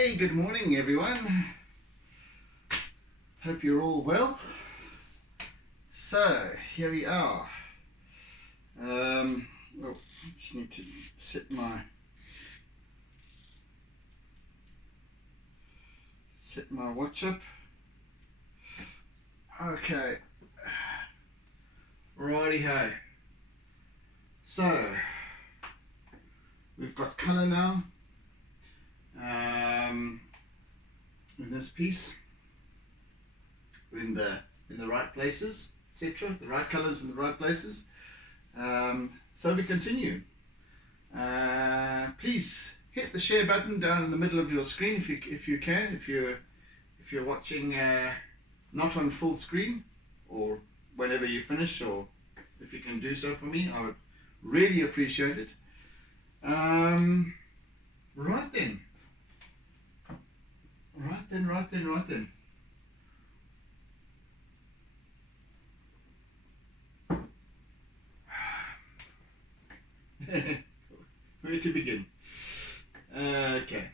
Hey, good morning everyone. Hope you're all well. So, here we are. Just need to set my watch up. Okay. Righty-ho. So, we've got colour now. In this piece, in the right places, etc. The right colours in the right places. So we continue. Please hit the share button down in the middle of your screen if you can. If you're watching not on full screen, or whenever you finish, or if you can do so for me, I would really appreciate it. Right then. Where to begin? Okay.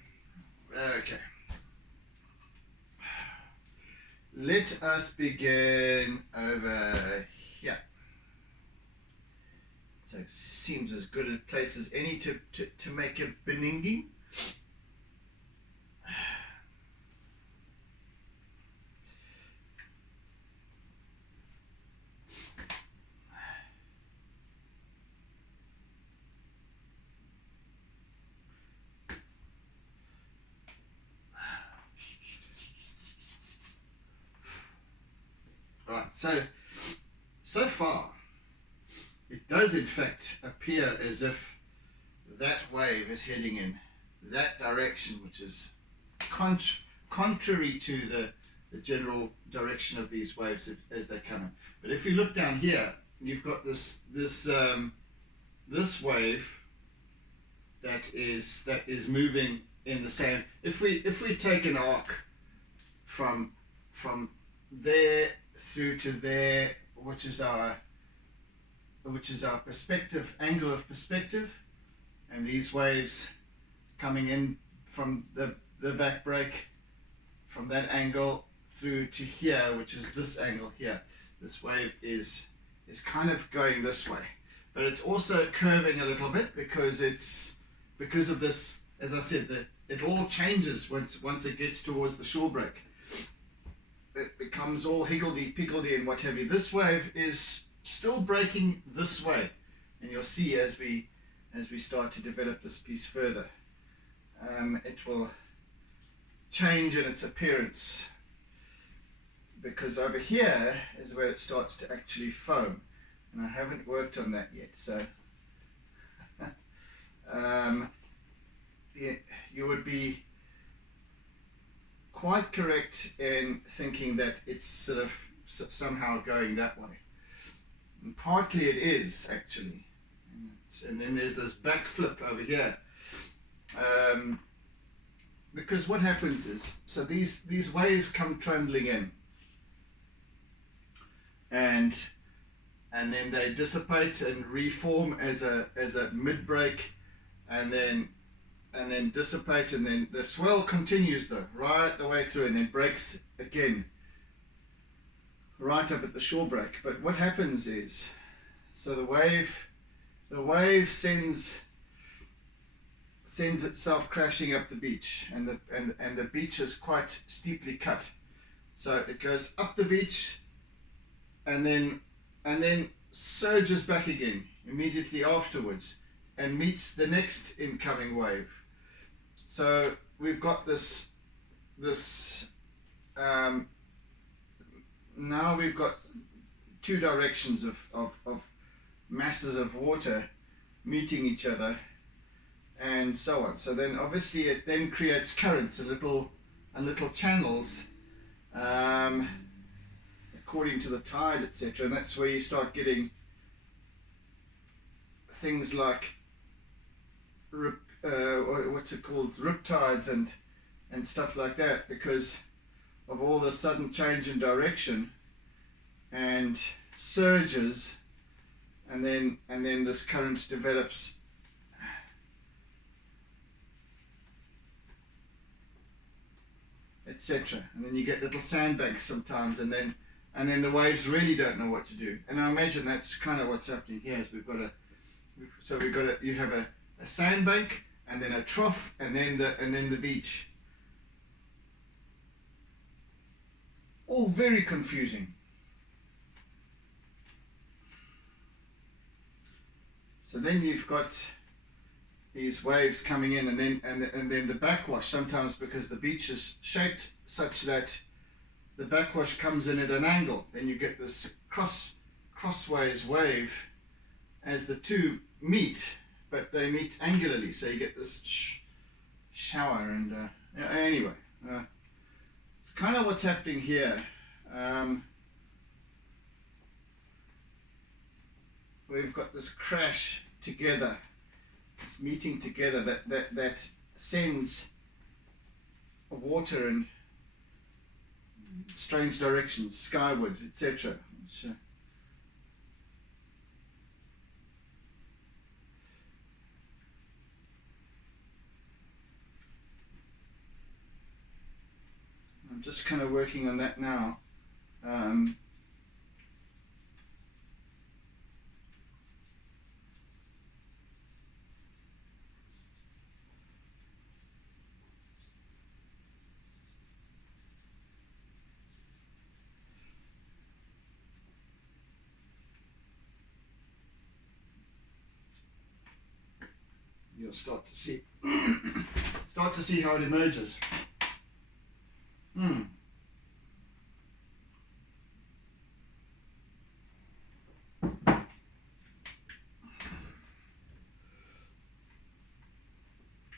Let us begin over here. So it seems as good a place as any to make a beninging. Right, so far it does in fact appear as if that wave is heading in that direction, which is contrary to the general direction of these waves as they're coming. But if you look down here, you've got this wave that is moving in the same. If we take an arc from there through to there, which is our perspective, angle of perspective, and these waves coming in from the back break from that angle through to here, which is this angle here. This wave is kind of going this way, but it's also curving a little bit because of this, as I said, it all changes once it gets towards the shore break. It becomes all higgledy-piggledy and what have you. This wave is still breaking this way, and you'll see as we start to develop this piece further, it will change in its appearance, because over here is where it starts to actually foam, and I haven't worked on that yet. So you would be quite correct in thinking that it's sort of somehow going that way. And partly it is actually. And then there's this backflip over here. Because what happens is, so these waves come trundling in, and then they dissipate and reform as a mid-break, and then dissipate, and then the swell continues though right the way through, and then breaks again right up at the shore break. But what happens is, so the wave sends itself crashing up the beach, and the beach is quite steeply cut, so it goes up the beach and then surges back again immediately afterwards and meets the next incoming wave. So we've got this now we've got two directions of masses of water meeting each other, and so on. So then obviously it then creates currents and little channels according to the tide, etc. And that's where you start getting things like what's it called, riptides and stuff like that, because of all the sudden change in direction and surges, and then this current develops etc. And then you get little sandbanks sometimes, and then the waves really don't know what to do. And I imagine that's kind of what's happening here. Is you have a sandbank, and then a trough, and then the beach. All very confusing. So then you've got these waves coming in, and then the backwash, sometimes because the beach is shaped such that the backwash comes in at an angle. Then you get this crossways wave as the two meet, but they meet angularly, so you get this shower. And anyway, it's kind of what's happening here. We've got this crash together, this meeting together that sends water in strange directions, skyward, etc. I'm just kind of working on that now. You'll start to see how it emerges.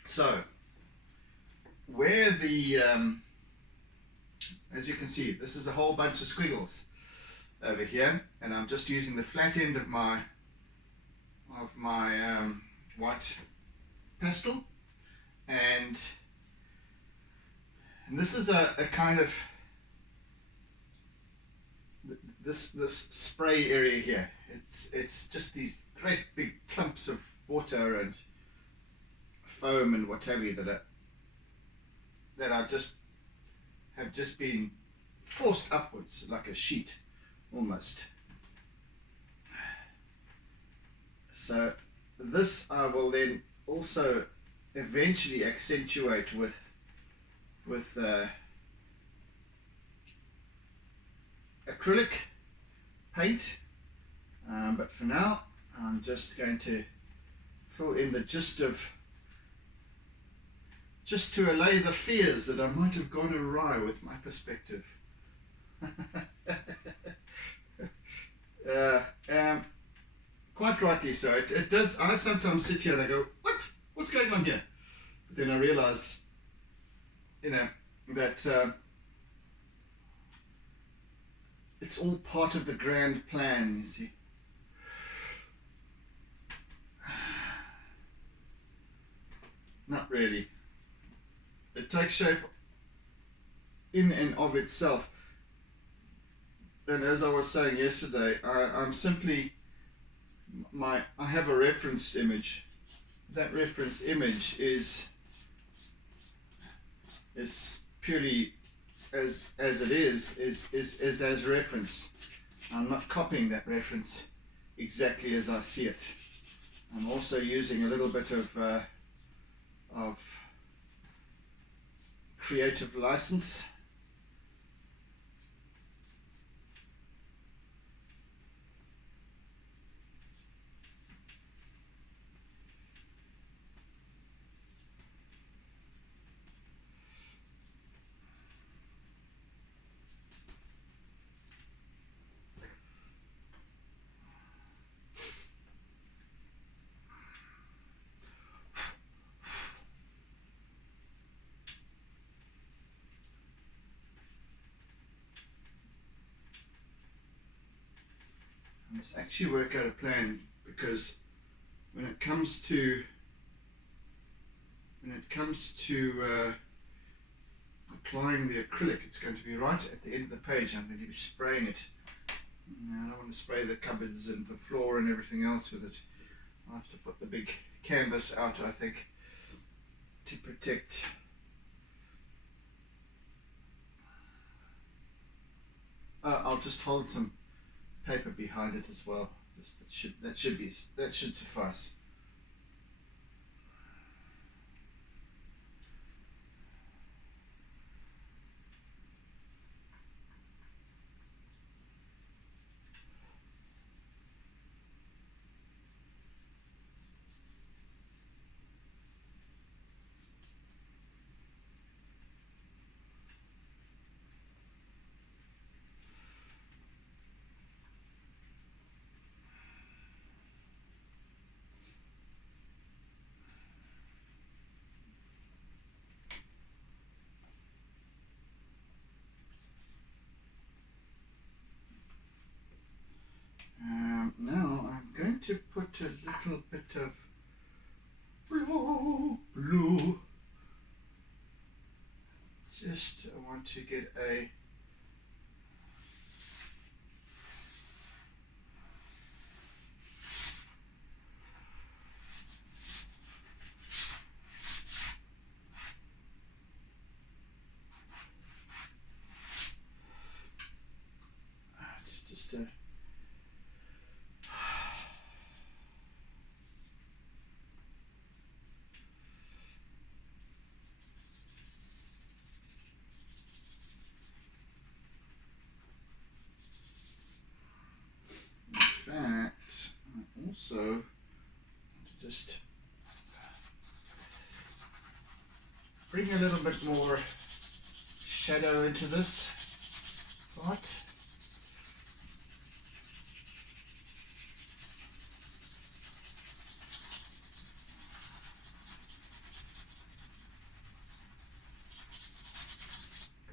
So, where the as you can see, this is a whole bunch of squiggles over here, and I'm just using the flat end of my white pastel, and this is a kind of this spray area here. It's just these great big clumps of water and foam and what have you that have just been forced upwards like a sheet almost. So this I will then also eventually accentuate with acrylic paint, but for now I'm just going to fill in the just to allay the fears that I might have gone awry with my perspective. Quite rightly so. It does. I sometimes sit here and I go, what's going on here? But then I realize, that it's all part of the grand plan, you see. Not really. It takes shape in and of itself. And as I was saying yesterday, I'm simply I have a reference image. That reference image is purely as it is as reference. I'm not copying that reference exactly as I see it. I'm also using a little bit of creative license. Let's actually work out a plan, because when it comes to applying the acrylic, it's going to be right at the end of the page. I'm going to be spraying it. I don't want to spray the cupboards and the floor and everything else with it. I'll have to put the big canvas out, I think, to protect I'll just hold some paper behind it as well. That should suffice. Now I'm going to put a little bit of blue. Just I want to get a it's just a also want to just bring a little bit more shadow into this part.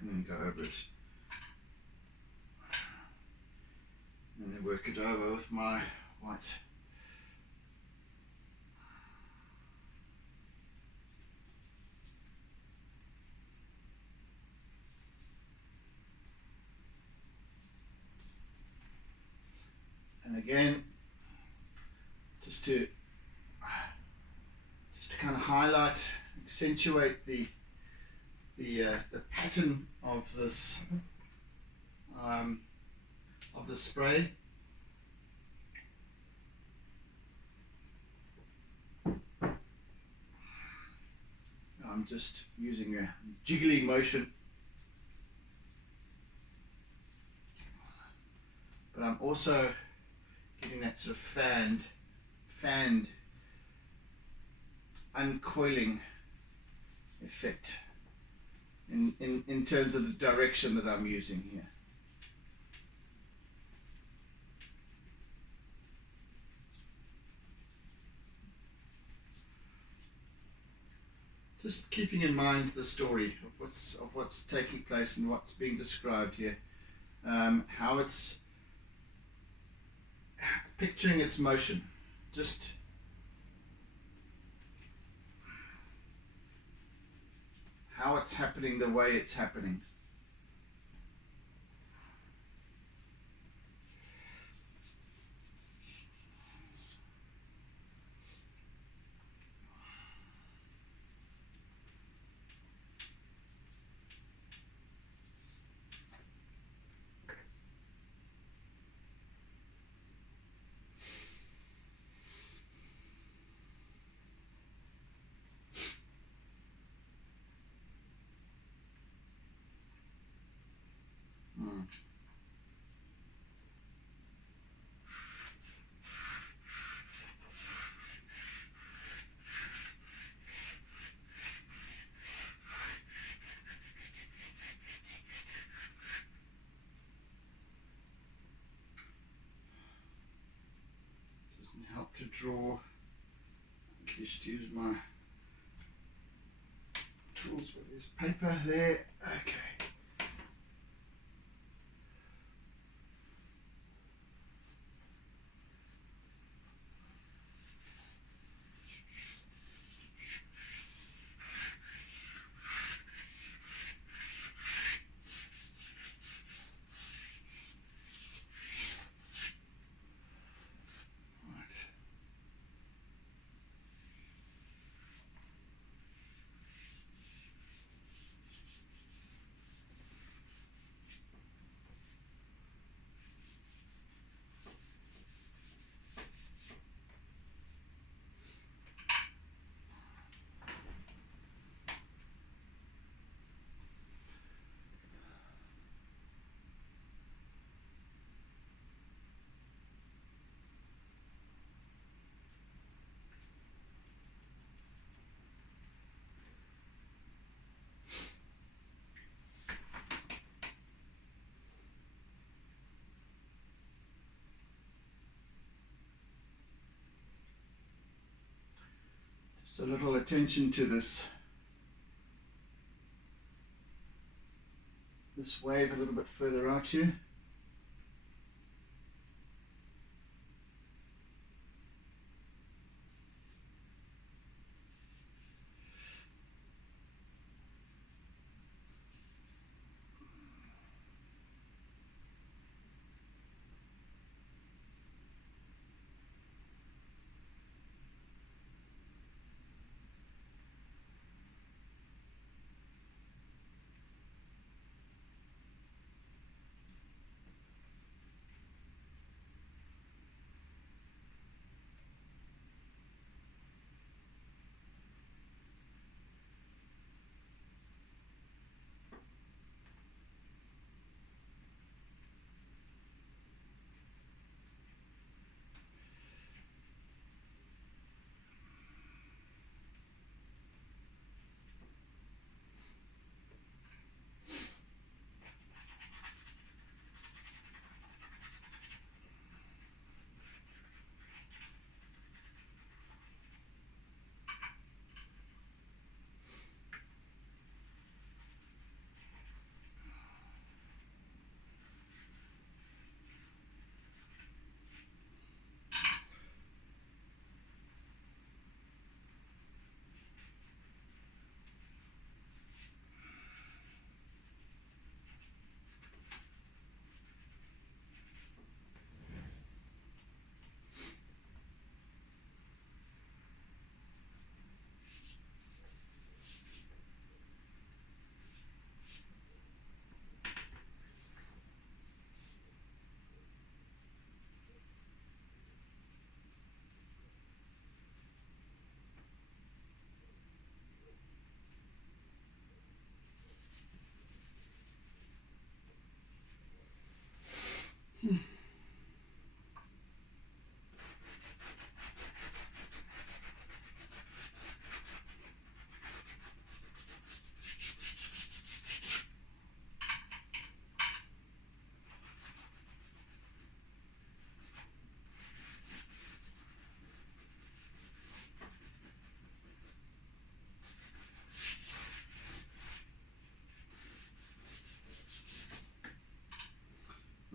And then go over it. And then work it over with my white. And again, just to kind of highlight, accentuate the pattern of this spray. I'm just using a jiggly motion, but I'm also getting that sort of fanned uncoiling effect in terms of the direction that I'm using here. Just keeping in mind the story of what's taking place and what's being described here, how it's picturing its motion, just how it's happening the way it's happening. To draw, at least use my tools with this paper there. Okay. Just a little attention to this wave a little bit further out here.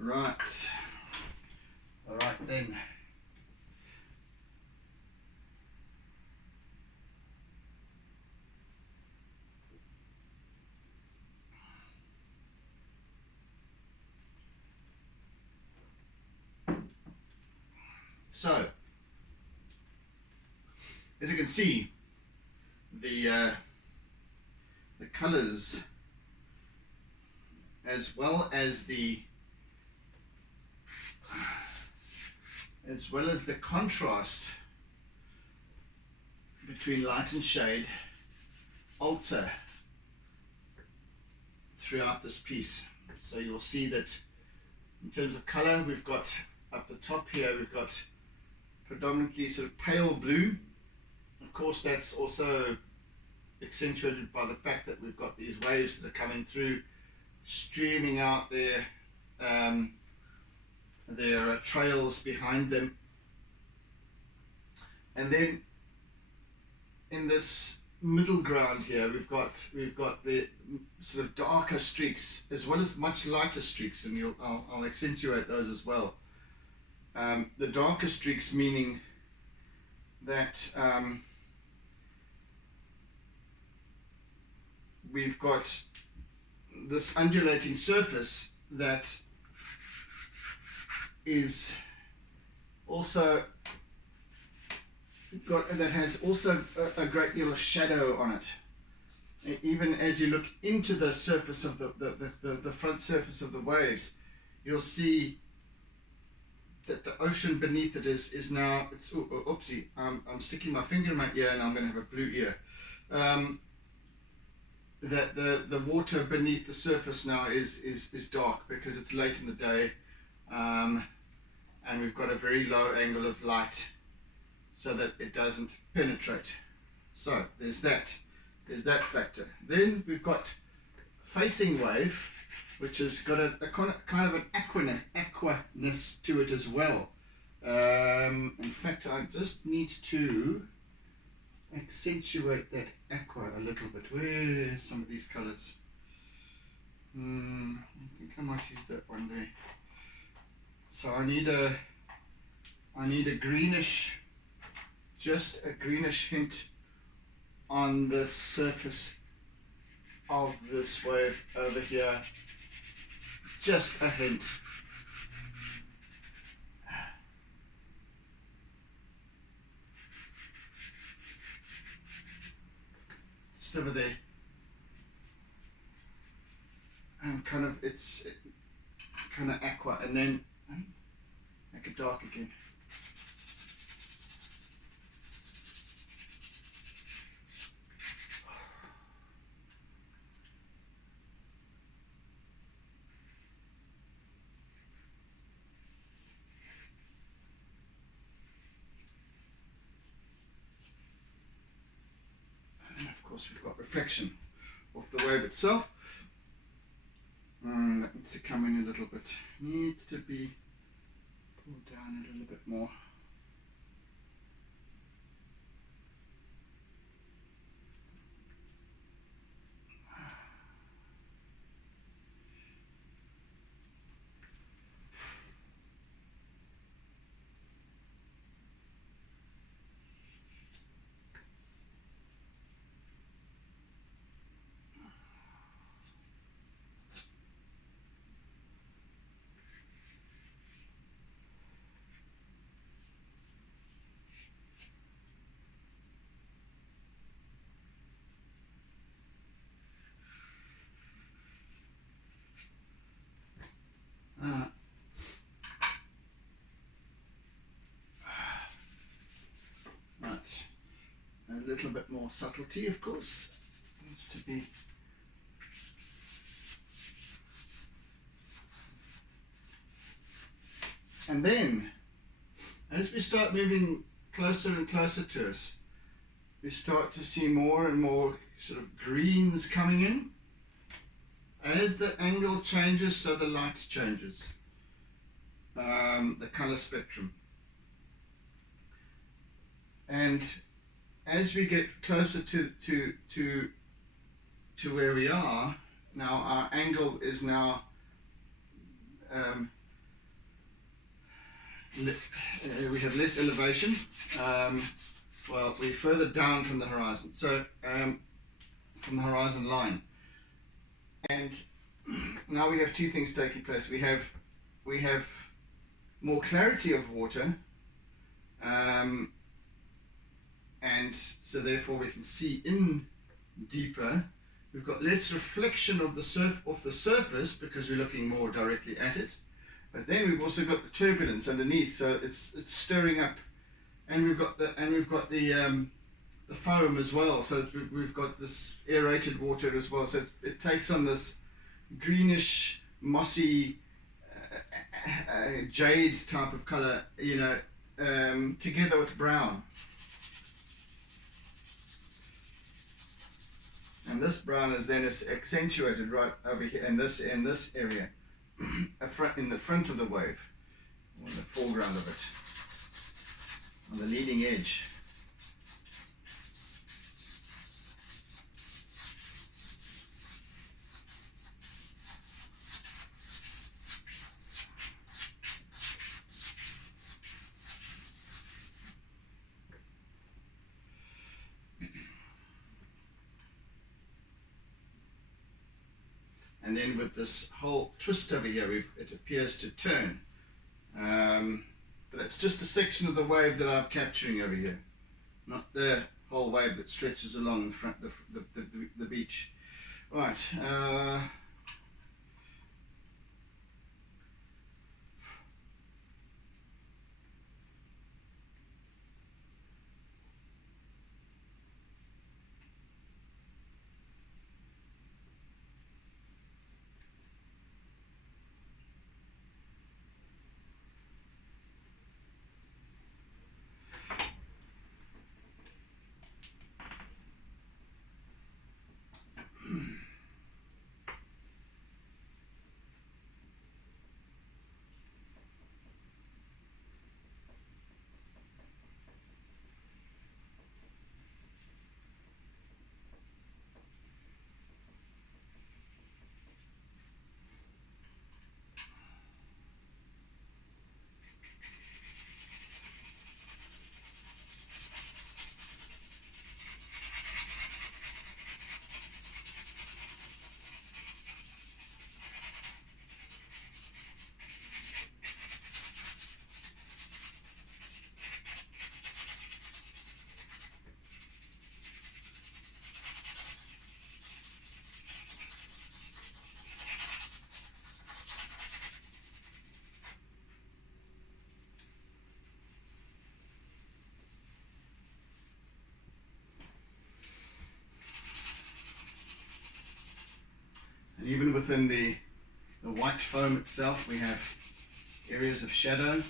Right. All right then. So, as you can see, the colors, as well as the contrast between light and shade, alter throughout this piece. So you'll see that in terms of color, we've got up the top here, we've got predominantly sort of pale blue. Of course, that's also accentuated by the fact that we've got these waves that are coming through, streaming out their trails behind them. And then in this middle ground here, we've got the sort of darker streaks as well as much lighter streaks, and I'll accentuate those as well. The darker streaks meaning that we've got this undulating surface that is also that has also a great deal of shadow on it. Even as you look into the surface of the front surface of the waves, you'll see that the ocean beneath it is now, it's, oopsie, I'm sticking my finger in my ear and I'm going to have a blue ear. That the water beneath the surface now is dark because it's late in the day, and we've got a very low angle of light so that it doesn't penetrate. So there's that factor. Then we've got facing wave, which has got a kind of an aquaness to it as well. In fact, I just need to, accentuate that aqua a little bit. Where are some of these colours? I think I might use that one day. So I need a greenish, just a greenish hint on the surface of this wave over here. Just a hint. Just over there. And kind of, it's kind of aqua, and then make it dark again. And then of course we've got reflection of the wave itself. That needs to come in a little bit. Needs to be pulled down a little bit more. Right, a little bit more subtlety, of course, needs to be. And then, as we start moving closer and closer to us, we start to see more and more sort of greens coming in. As the angle changes, so the light changes, the color spectrum. And as we get closer to where we are, now our angle is now we have less elevation. Well, we're further down from the horizon, so from the horizon line. And now we have two things taking place. We have more clarity of water, and so therefore we can see in deeper. We've got less reflection of the surface because we're looking more directly at it. But then we've also got the turbulence underneath, so it's stirring up, and we've got the foam as well. So we've got this aerated water as well. So it takes on this greenish, mossy, jade type of color, together with brown. And this brown is then accentuated right over here in this area, in the front of the wave, or in the foreground of it, on the leading edge. And then with this whole twist over here, it appears to turn. But that's just a section of the wave that I'm capturing over here, not the whole wave that stretches along the front, the beach. Right. even within the white foam itself, we have areas of shadow.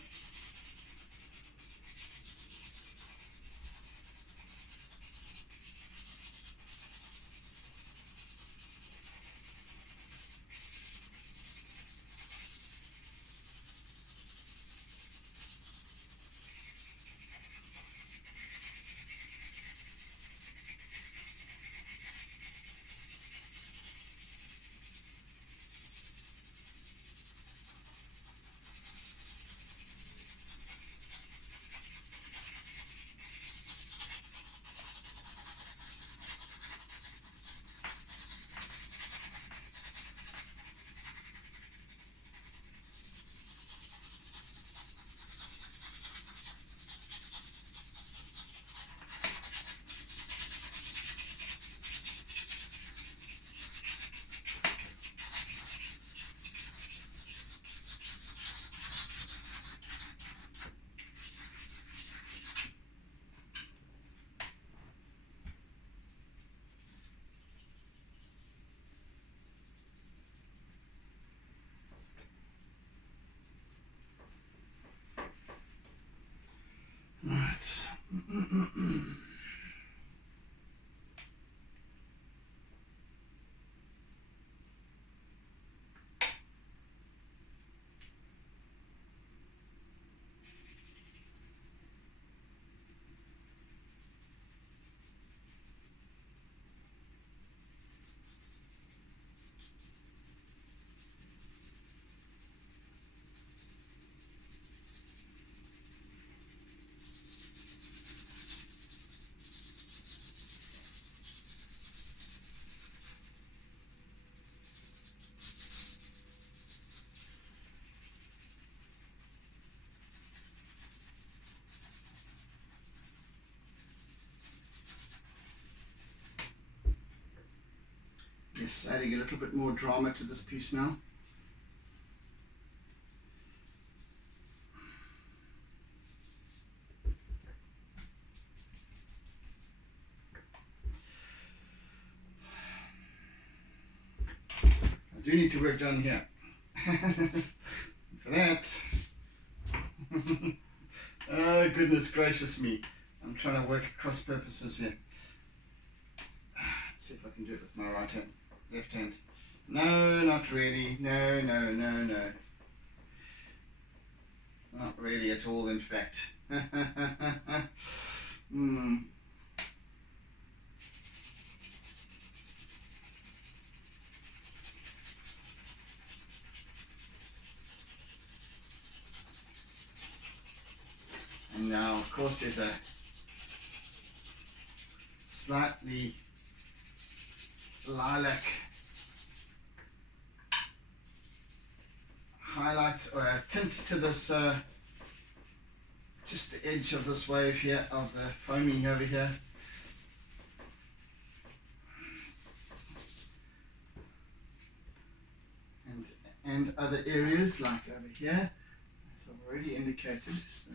Right. Yes, adding a little bit more drama to this piece now. I do need to work down here. For that, oh goodness gracious me, I'm trying to work cross purposes here. Let's see if I can do it with my right hand, left hand. No, not really. No. Not really at all, in fact. And now, of course, there's a slightly lilac highlight or a tint to this, just the edge of this wave here, of the foaming over here. And other areas like over here, as I've already indicated. So.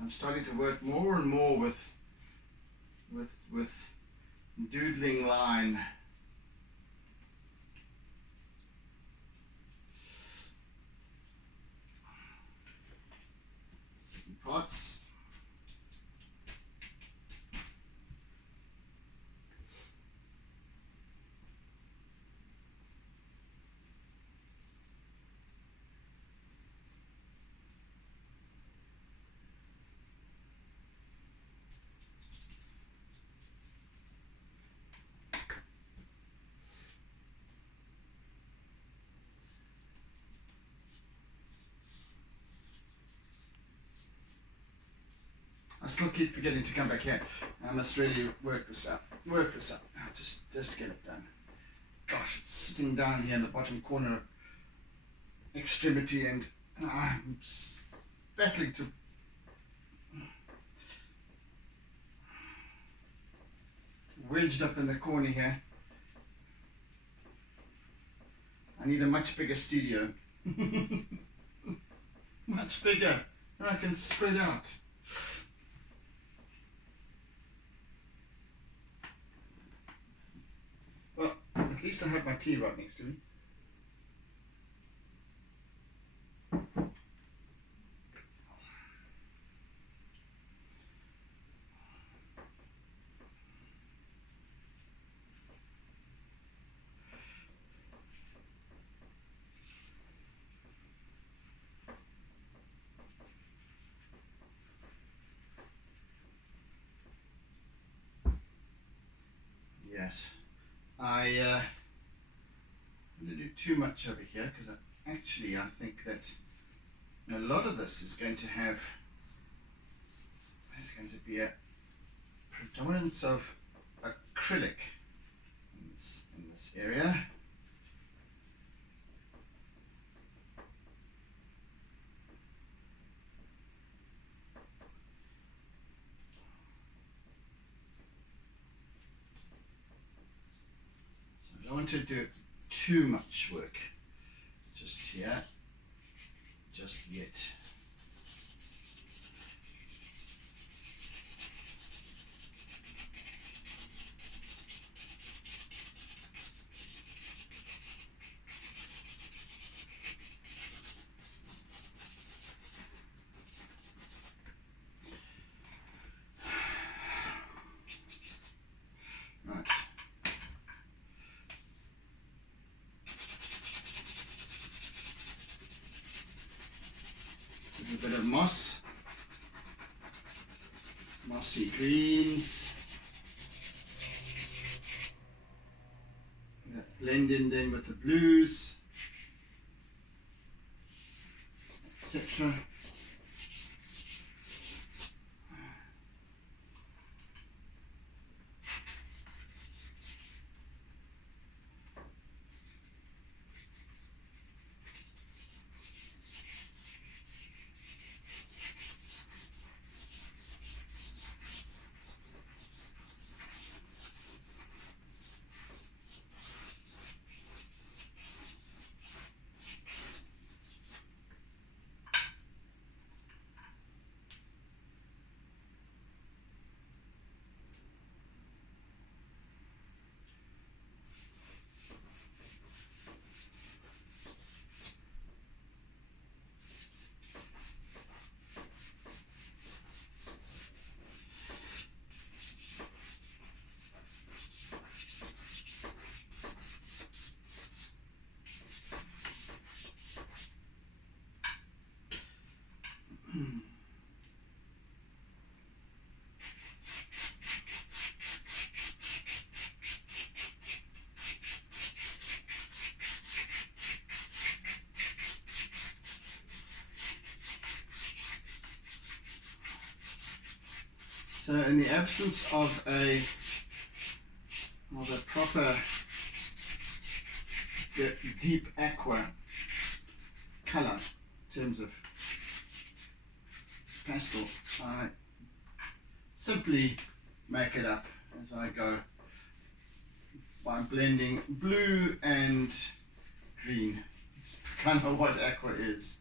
I'm starting to work more and more with doodling line. Certain parts. I still keep forgetting to come back here. I must really work this out. Just get it done. Gosh, it's sitting down here in the bottom corner extremity, and I'm battling to wedged up in the corner here. I need a much bigger studio. Much bigger. I can spread out. Well, at least I have my tea right next to me. Yes, I'm going to do too much over here because I think that a lot of this is going to have, there's going to be a predominance of acrylic in this area. I don't want to do too much work just here, just yet. Right. A bit of mossy greens that blend in then with the blues, etc. So in the absence of a proper deep aqua color in terms of pastel, I simply make it up as I go by blending blue and green. It's kind of what aqua is.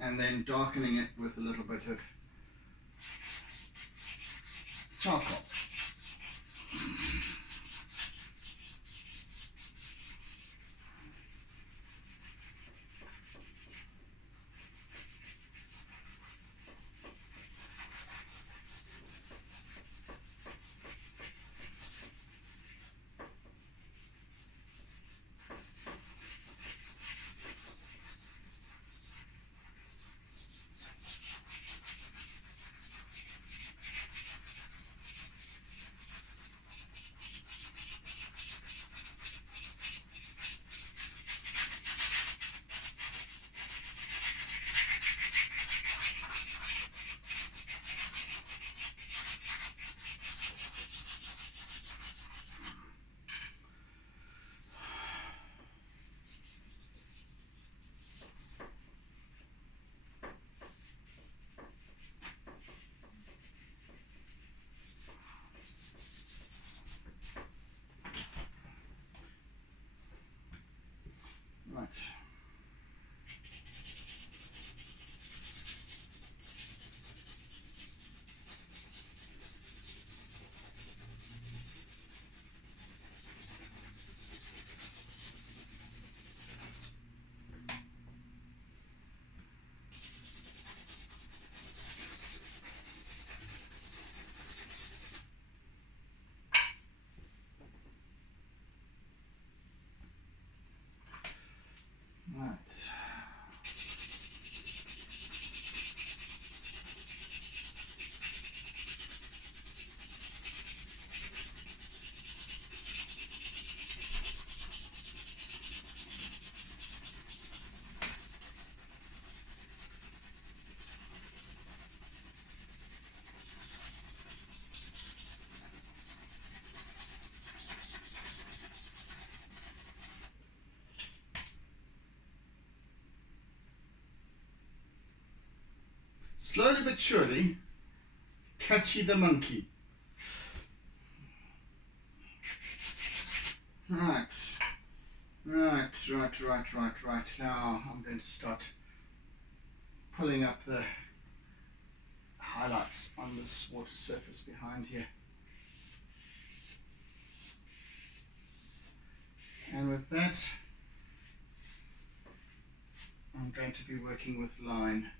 and then darkening it with a little bit of charcoal. Right. Right. Slowly but surely, Catchy the monkey. Right. Now I'm going to start pulling up the highlights on this water surface behind here. And with that, I'm going to be working with line.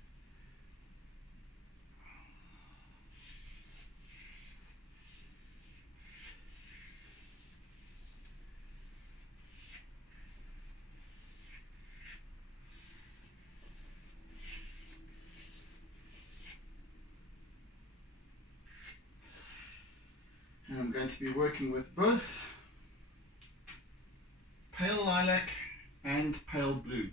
And I'm going to be working with both pale lilac and pale blue.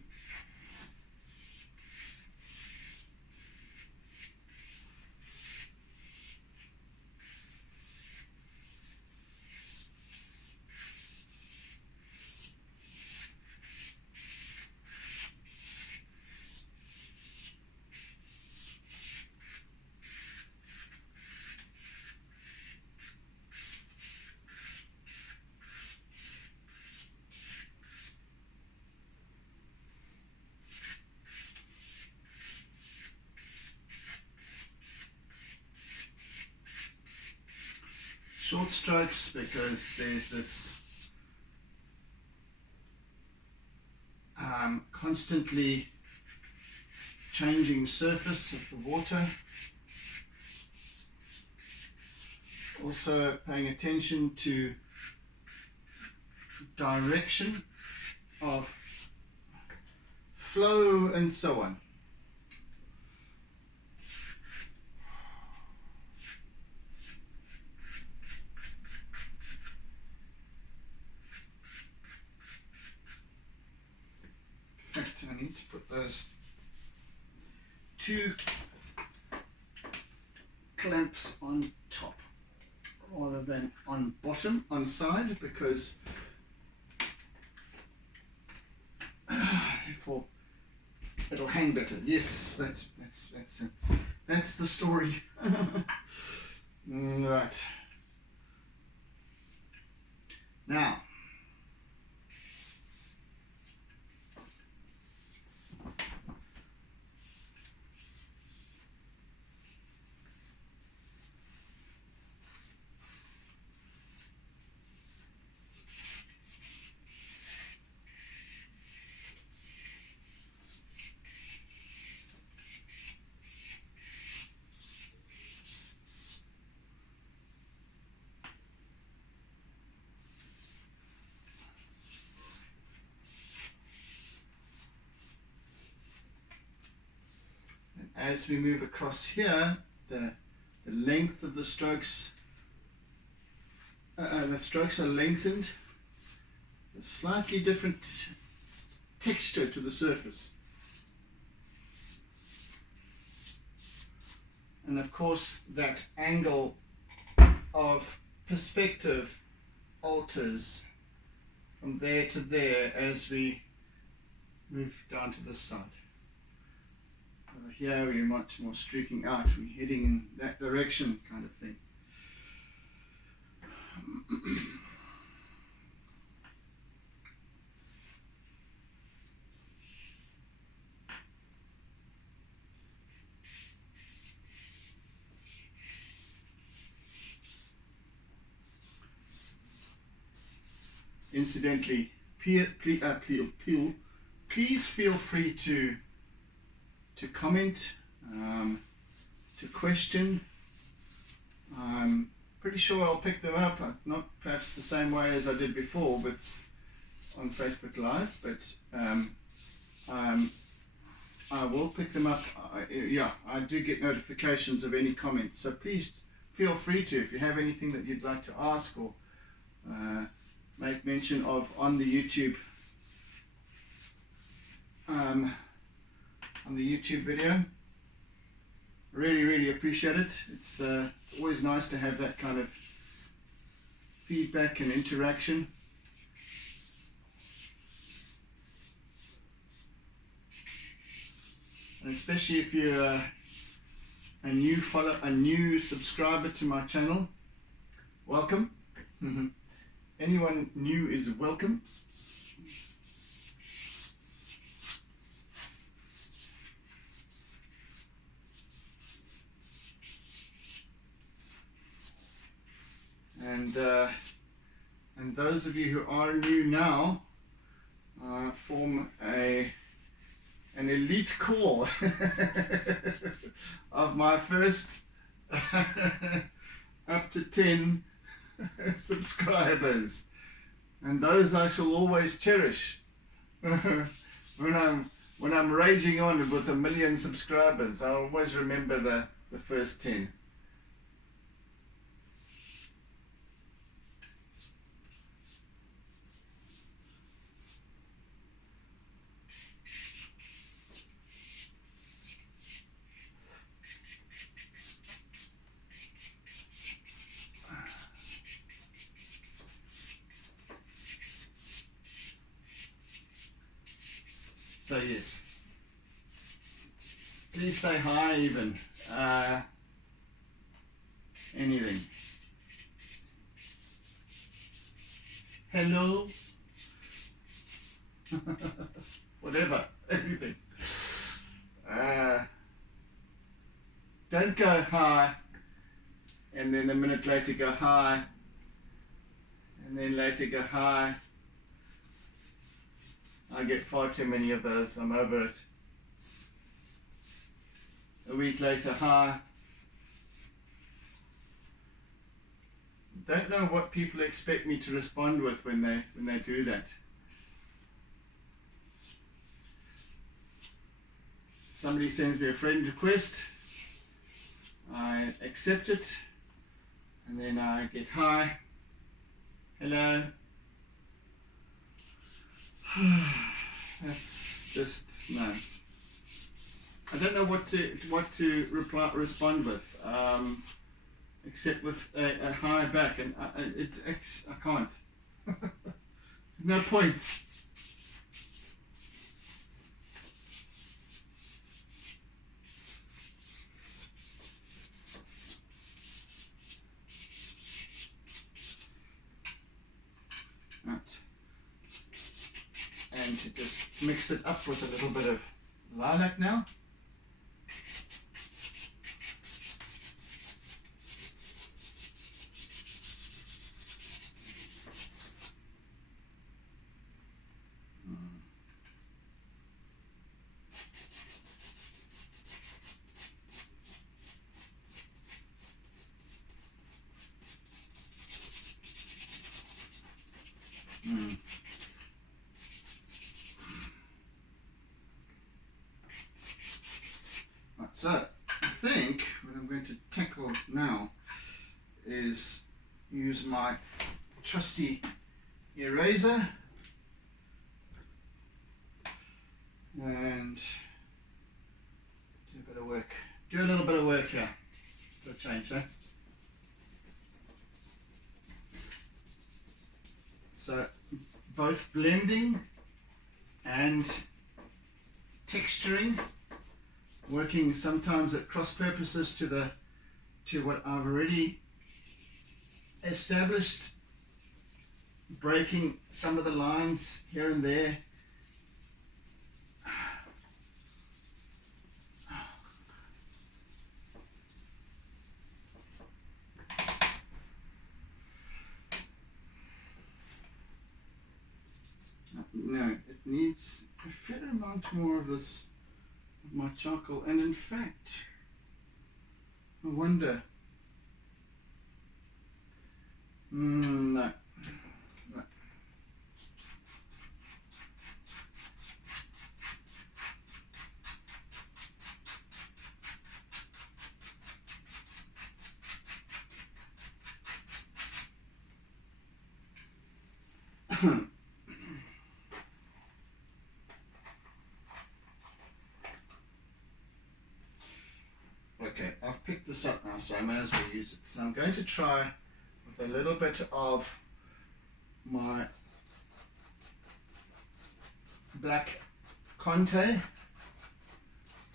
Short strokes because there's this constantly changing surface of the water. Also paying attention to direction of flow and so on. In fact, I need to put those two clamps on top rather than on bottom, on side, because therefore it'll hang better. Yes, that's the story. Right. Now, as we move across here, the length of the strokes are lengthened. It's a slightly different texture to the surface. And of course that angle of perspective alters from there to there as we move down to this side. Over here we're much more streaking out, we're heading in that direction kind of thing. Incidentally, please feel free to comment, to question. I'm pretty sure I'll pick them up, not perhaps the same way as I did before on Facebook Live, but I will pick them up. I do get notifications of any comments, so please feel free to, if you have anything that you'd like to ask or make mention of on the YouTube video. Really appreciate it. It's always nice to have that kind of feedback and interaction. And especially if you're a new subscriber to my channel, welcome. Anyone new is welcome. And those of you who are new now form an elite core of my first up to 10 subscribers, and those I shall always cherish. when I'm raging on with 1 million subscribers, I'll always remember the first 10. So yes, please say hi even, anything. Hello, whatever, anything. Don't go hi, and then a minute later go hi, and then later go hi. I get far too many of those, I'm over it. A week later, hi. Don't know what people expect me to respond with when they do that. Somebody sends me a friend request, I accept it, and then I get hi, hello. That's just no. I don't know what to respond with, except with a hi back, and I can't. There's no point. Right. And to just mix it up with a little bit of lilac now. So So I think what I'm going to tackle now is use my trusty eraser and do a bit of work. Do a little bit of work here for a change, eh? So both blending and texturing, working sometimes at cross purposes to what I've already established, breaking some of the lines here and there. No, it needs a fair amount more of this, of my charcoal, and in fact, I wonder, no. Okay, I've picked this up now, so I may as well use it. So I'm going to try with a little bit of my black Conte,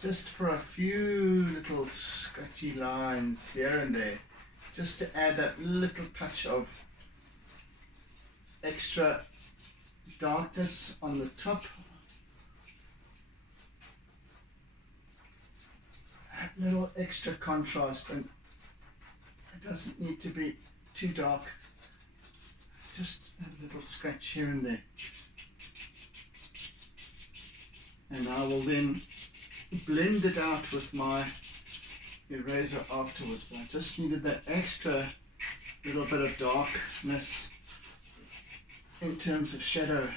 just for a few little scratchy lines here and there, just to add that little touch of extra darkness on the top. That little extra contrast, and it doesn't need to be too dark, just a little scratch here and there. And I will then blend it out with my eraser afterwards, but I just needed that extra little bit of darkness in terms of shadow.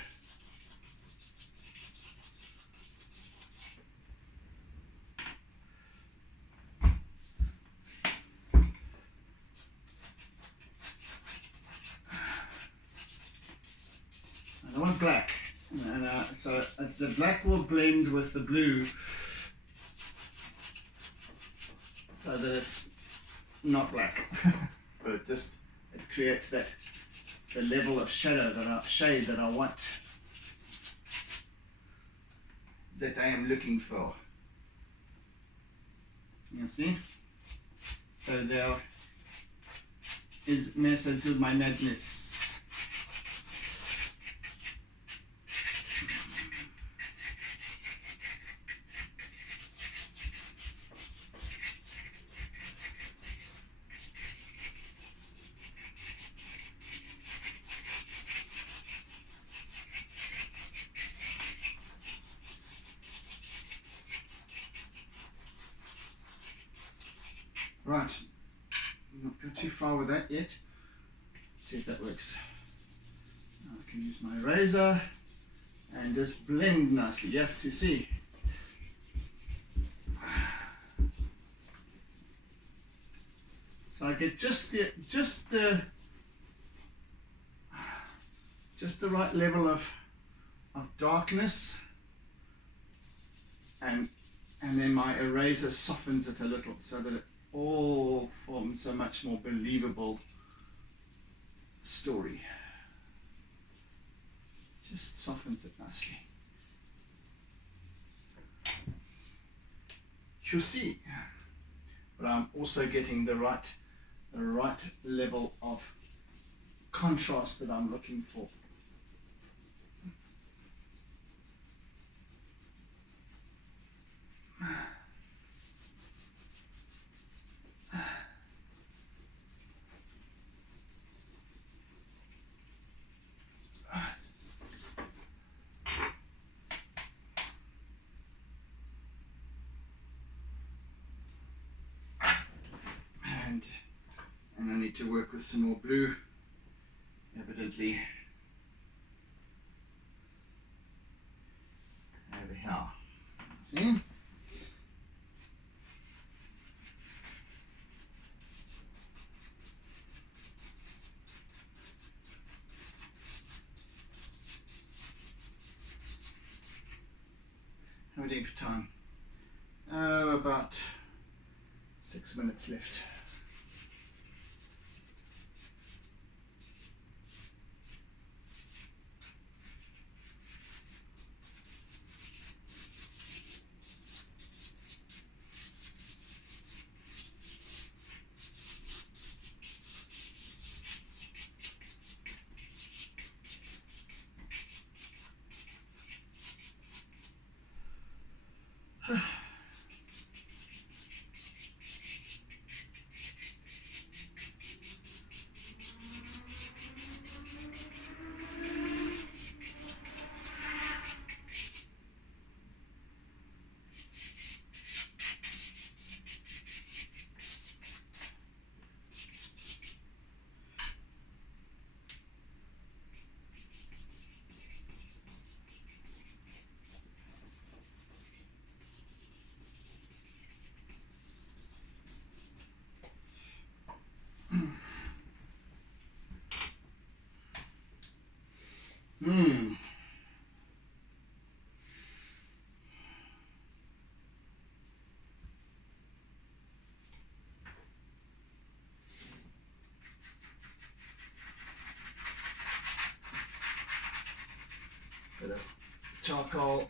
I want black, and so the black will blend with the blue so that it's not black, but it creates the level of shade that I want, that I am looking for. You see? So there is method to my madness. Right, not go too far with that yet. Let's see if that works. Now I can use my eraser and just blend nicely. Yes, you see. So I get just the right level of darkness, and then my eraser softens it a little so that it all forms a much more believable story. Just softens it nicely. You see, but I'm also getting the right level of contrast that I'm looking for. And I need to work with some more blue, evidently, over here. See? for time? Oh, about 6 minutes left. Bit of charcoal.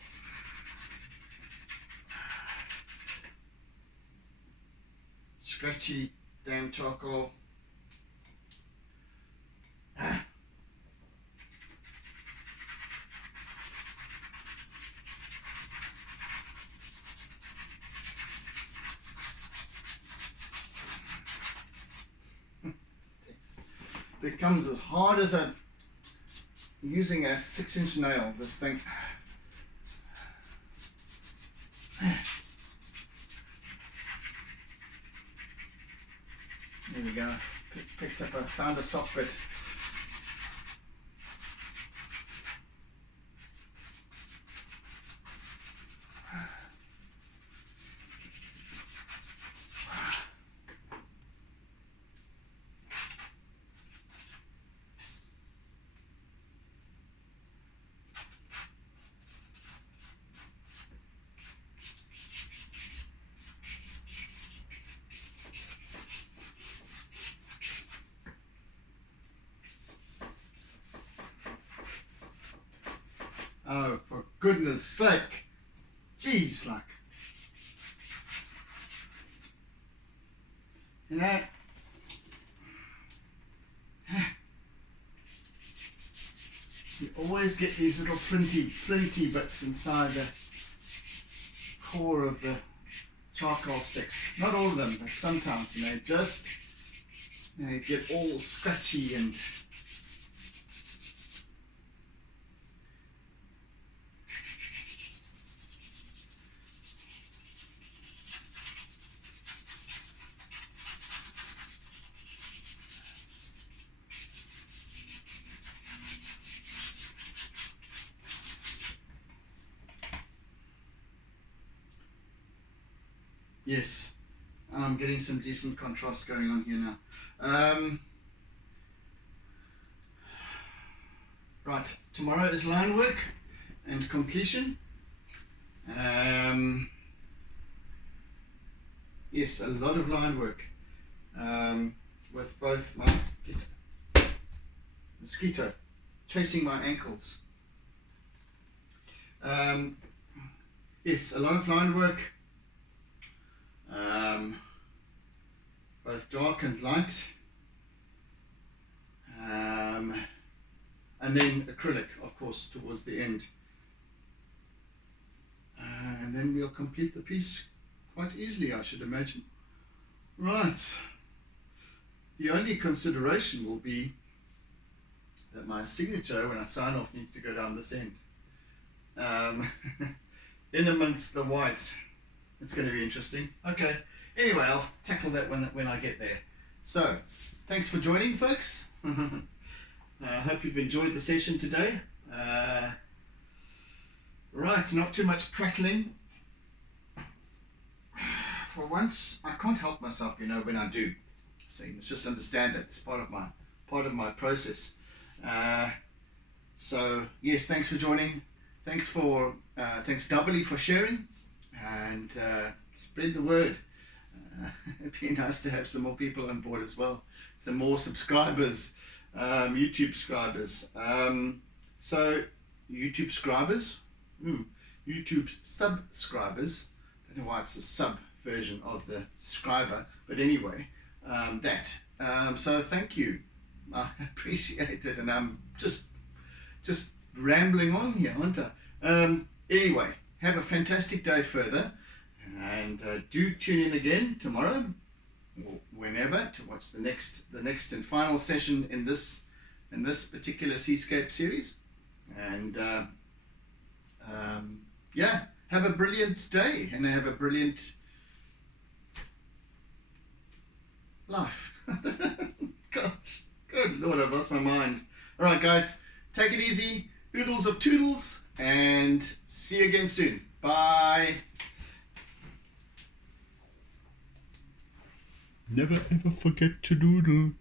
Scratchy damn charcoal. Becomes as hard as using a 6-inch nail, this thing. There we go. Picked up found a soft bit. Oh, for goodness sake. Jeez, like. You know, you always get these little flinty bits inside the core of the charcoal sticks. Not all of them, but sometimes, and they get all scratchy and yes, I'm getting some decent contrast going on here now. Right, tomorrow is line work and completion. Yes, a lot of line work with both my mosquito chasing my ankles. Yes, a lot of line work. Both dark and light, and then acrylic, of course, towards the end, and then we'll complete the piece quite easily, I should imagine. Right, the only consideration will be that my signature when I sign off needs to go down this end, in amongst the white. It's going to be interesting. Okay. Anyway, I'll tackle that when I get there. So, thanks for joining, folks. I hope you've enjoyed the session today. Right, not too much prattling. For once, I can't help myself, you know, when I do. So you must just understand that it's part of my process. So yes, thanks for joining. Thanks doubly for sharing. and spread the word. It'd be nice to have some more people on board as well, some more subscribers, YouTube subscribers. So YouTube subscribers, YouTube subscribers. I don't know why it's a sub version of the subscriber, but anyway, so thank you. I appreciate it, and I'm just rambling on here, aren't I? Anyway, have a fantastic day further, and do tune in again tomorrow or whenever to watch the next and final session in this particular seascape series. And yeah, have a brilliant day and have a brilliant life. Gosh, good Lord, I've lost my mind. All right, guys, take it easy. Oodles of toodles, and see you again soon. Bye. Never ever forget to doodle.